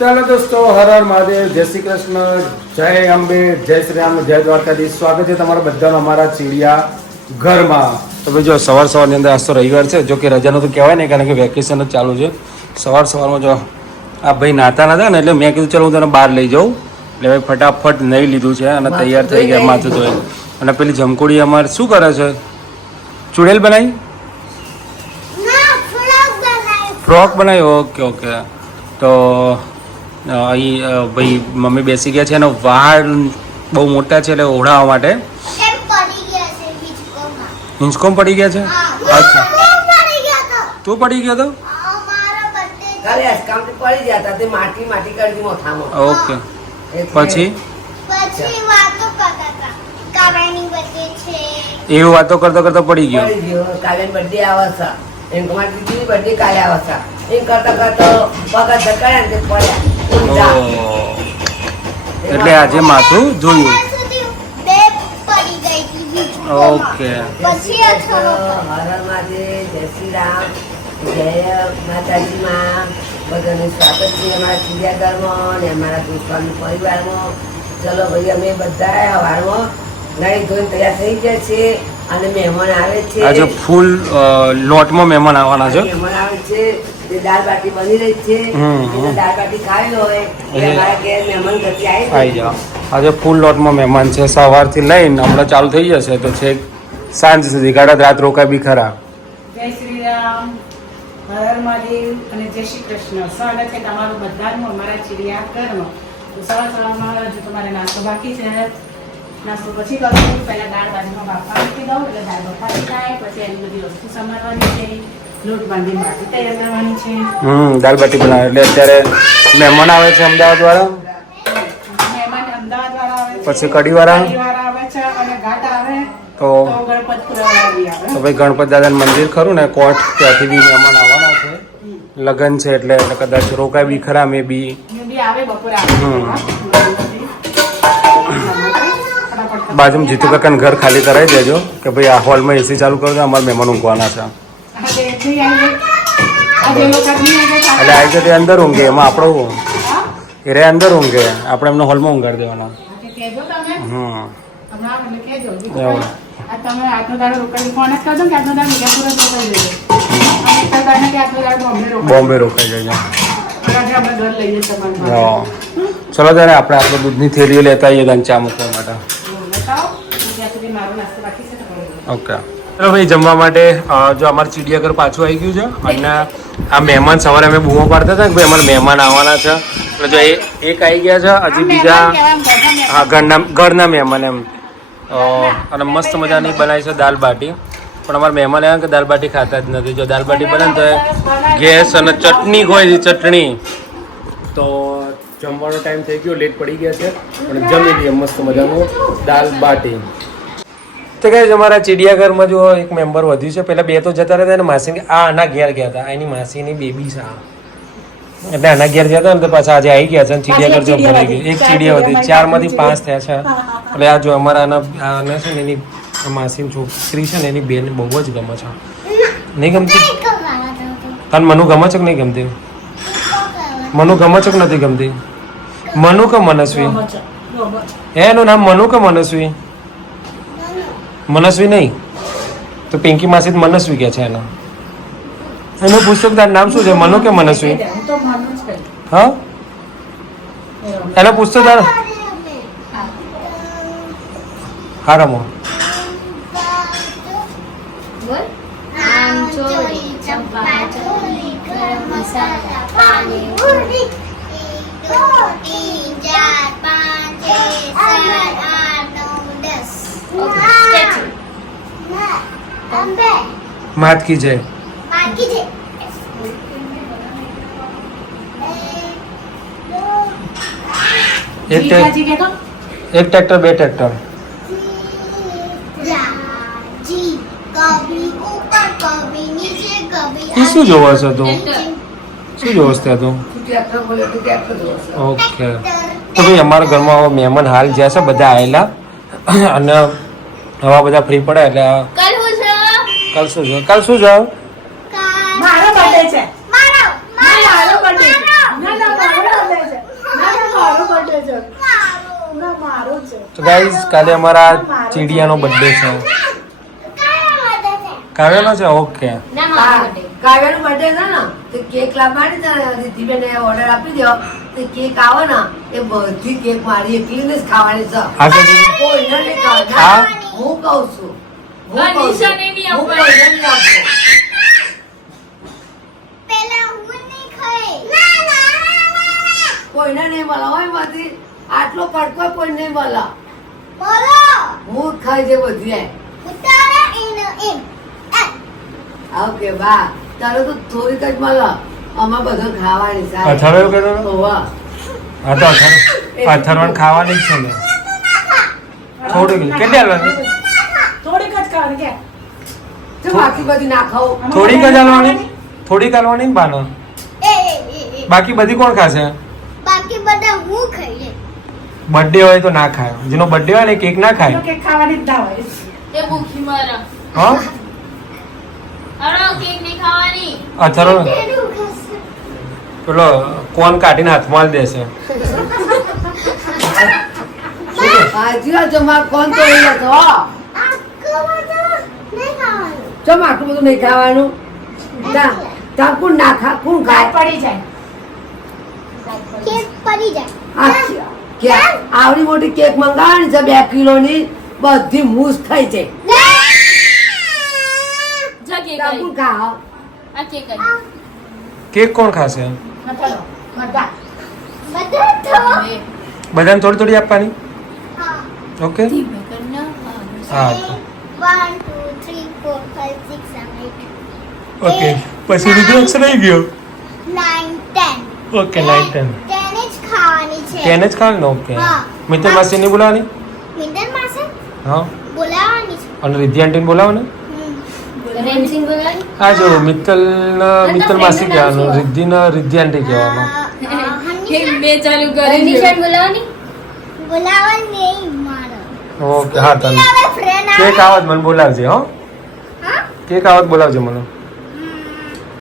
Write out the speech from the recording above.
ચાલો દોસ્તો હર હર મહાદેવ જય શ્રી કૃષ્ણ જય અંબે જય શ્રી રામ જય દ્વારકાધીશ. સ્વાગત છે તમારા બધાનો અમારા ચીડિયા ઘરમાં. તો જો સવાર સવારની અંદર આજ તો રવિવાર છે જો કે રજાનું તો કહેવાય નહીં કારણ કે વેકેશન જ ચાલુ છે. સવાર સવારમાં જો આ ભાઈ નાતા નતા ને એટલે મેં કીધું ચાલો હું તને બહાર લઈ જાઉં. એટલે ભાઈ ફટાફટ નહીં લીધું છે અને તૈયાર થઈ ગયા માથું ધોઈ અને પેલી જમકુડી અમારે શું કરે છે? ચૂડેલ બનાવી. ફ્રોક બનાવી? Okay okay. તો અહીં ભાઈ મમ્મી બેસી ગયા છે અને વાળ બહુ મોટા છે એટલે ઓઢાવવા માટે. કેમ પડી ગયા છે હિંચકોમ? પડી ગયા છે? અચ્છા. હું પડી ગયો તો? તું પડી ગયો હતા તે માટી માટી કરી હતી મોથામાં ઓકે. પછી? પછી વાતો કરતા હતા. કાવ્યાની birthday છે. એવું વાતો કરતો કરતો પડી ગયો. પડી કાલે birthday આવે છે એમ કે મારી દીદીની કાલે આવે છે એમ કરતા કરતા પગાર ધકાયા ને પડ્યા. એટલે આજે માથું જોયું. ઓકે. પછી જય રામ માતાજીમાં બધાનું સ્વાગત છે અમારા ચિડિયાઘરમાં અને અમારા પુષ્પાની પરિવારમાં. ચલો ભાઈ અમે બધા સવારમાં નાઈ ધોઈને તૈયાર થઈ ગયા છે અને મહેમાન આવે છે. આજે ફૂલ લોટમાં મહેમાન આવવાના છે. મહેમાન આવે છે. તે દાળ બાટી બની રહી છે હમ, હમ. એટલે દાળ બાટી ખાવી હોય અમારા ઘેર મહેમાન ગતિ આવી જાઓ. આજે ફૂલ લોટમાં મહેમાન છે સવારથી લઈને હમણાં ચાલુ થઈ જશે તો છે સાંજ સુધી ગાડા રાત રોકાય બી ખરા. જય શ્રી રામ હર મહાદેવ અને જય શ્રી કૃષ્ણ. સ્વાગત છે તમારું બધાનું અમારા ચિડિયા ઘરમાં. તો સવાર સવારમાં જો તમારે નાસ્તો બાકી છે. નાસ્તો પછી કરું પહેલાં દાળ બાજુમાં બાફા મૂકી દઉં એટલે દાળ બફાઈ જાય પછી એની બધી વસ્તુ સમારવાની છે. હમ દાલ બાટી બનાવે. એટલે અત્યારે મહેમાન આવે છે અમદાવાદ વાળા. પછી કઢી વાળા તો તો ભાઈ ગણપત દાદાનું મંદિર ખરું ને? કોટ ત્યાંથી બી મહેમાન આવવાના છે. લગ્ન છે એટલે એટલે કદાચ રોકાય બી ખરા મે બી. બાજુમાં જીતુ કાકાને ઘર ખાલી કરાવી દેજો કે ભાઈ આ હોલમાં એસી ચાલુ કરો અમારે અમારા મહેમાન ઊંઘવાના છે. એટલે આવી જતી અંદર ઊંઘે એમાં આપણો એ રે અંદર ઊંઘે આપણે એમને હોલમાં ઊંઘાડી દેવાના. હમ. એવું. તમે દાડો રોકાઈ ફોન જ કરજો કે દાડો જ રોકાઈ અને એક કે દાડો બોમ્બે રોકાઈ ચલો ત્યારે આપણે આપણે દૂધની થેલીઓ લેતા આવીએ તને ચા મૂકવા માટે. ઓકે. ચલો ભાઈ જમવા માટે જો અમારું ચિડિયાઘર પાછું આવી ગયું છે અને આ મહેમાન સવારે અમે બૂમો પાડતા હતા કે ભાઈ અમારા મહેમાન આવવાના છે. એટલે જો એ એક આવી ગયા છે હજી બીજા હા ઘરના ઘરના મહેમાન એમ. અને મસ્ત મજાની બનાવી છે દાલ બાટી. પણ અમારા મહેમાન આવ્યા કે દાલ બાટી ખાતા જ નથી. જો દાલ બાટી બને તો ગેસ અને ચટણી હોય છે ચટણી. તો જમવાનો ટાઈમ થઈ ગયો લેટ પડી ગયા છે. પણ જમી લઈએ મસ્ત મજાનું દાલ બાટી. તો કહે અમારા ચિડિયાઘરમાં જો એક મેમ્બર વધ્યું છે પહેલાં બે તો જતા રહેતા અને માસી આ આના ઘેર ગયા હતા એની માસીની બેબી છે આ. એટલે આના ઘેર ગયા હતા ને તો પાછા આજે આવી ગયા છે અને ચિડિયાઘર જો ભરાઈ ગયું. એક ચીડિયા વધી ચારમાંથી પાંચ થયા છે. એટલે આ જો અમારા આના આના છે ને એની આ માસીની છોકરી છે ને એની બેન બહુ જ ગમે છે. નહીં ગમતી. તને મનુ ગમે છે કે નહીં ગમતી? મનુ ગમે છે કે નથી ગમતી? મનુ કે મનસ્વી? એનું નામ મનુ કે મનસ્વી? મનસ્વી નહીં. તો પિંકી માસી મનસ્વી કે છે એના? એનું પુસ્તક તારું નામ શું છે? મનુ કે મનસ્વી? હું? તો માનું જ હા એના પુસ્તક તાર? હા રમો. આમ ચોરી ચંપા ચોરી ગરમ મસાલા પાણી પૂરી એક દો તીન ચાર પાંચ છ સાત આઠ નવ દસ અંબે માત કી જય. બાકી છે એક ટ્રે- એક ટ્રેક્ટર બે ટ્રેક્ટર જી કભી ઉપર કભી નીચે કભી એ શું જોવો છો તું? શું જોવો છો તું? ઓકે. તો ભાઈ અમારા ઘરમાં હવે મહેમાન હાલ જ્યાં છે બધા આવેલા અને હવા બધા ફ્રી પડે એટલે આ કાલ શું જાવ કાલ શું જાવ મારો બર્થડે છે. મારો છે. કાલે અમારા ચીડિયાનો બર્થડે છે. કાવ્યાનો છે. ઓકે. કાવ્યાનો બર્થડે છે ને તો કેક લાવવાની છે દીદીબેને ઓર્ડર આપી દો તો કેક આવે ને એ બધી કેક મારી એકલી જ ખાવાની છે. કોઈને નહીં ખાવ હું કહું છું છું. નિશાને નહીં આપવાની. કોઈને નહીં આટલો કોઈ નહીં બોલો. હું ખાઈ બધી ઉતારા એનો એમ. બા. તારે તો થોડીક જ મળે આમાં બધું ખાવાની છે. અથાણું એવું કહેતો હતો? હોવા. હા તો અથાણું. અથાણું ખાવાની છે ને. થોડુંક. કેટલી હાલવાની? થોડીક જ ખાવાની કે. તો બાકી બધી ના ખાવું થોડીક જ હાલવાની થોડીક હાલવાની બાનો. એ એ, એ, એ. બાકી બધી કોણ ખાશે? બાકી બધા હું ખાઈએ. બર્થડે હોય તો ના ખાય. જેનો બર્થડે હોય ને કેક ના ખાય. કેક ખાવાની જ ના હોય એ ભૂખી મારા. હા? અરે કેક નહીં ખાવાની. અથરો પેલો કોન કાઢીને હાથમાં માલ દેશે. હાજી છે, કોણ તો નહીં હતો ચમ આટલું બધું નહીં ખાવાનું? તા કોણ ના ખા કોણ ખાય? પડી જાય. કેક પડી જાય. કે આવડી મોટી કેક મંગાવવાની છે બે કિલોની બધી મૂસ થઈ જાય. કેક કોણ ખા આ કેક કેક કોણ ખાશે? બધાને થોડી થોડી આપવાની? હા. ઓકે. હા. ઓકે પછી બીજું અક્ષર આવી ગયો? Nine ten okay nine ten તેને જ ખાવાની છે. ટેન જ ખાવાની ઓકે મિત્ર માસી માસીને બોલાવવાની મિત્ર માસી? હા. બોલાવાની છે. અને રિદ્ધિ આંટીને બોલાવો ને હમ. હા જો મિત્તલ મિત્તલ માસી નું કહેવાનું રિદ્ધિ ના રિદ્ધિ આંટી કહેવાનું મેં ચાલુ કરી છે. બોલાવવાની? ઓકે હા તને કેક આવત મને બોલાવજે હો. હા? કેક આવત બોલાવજો મને.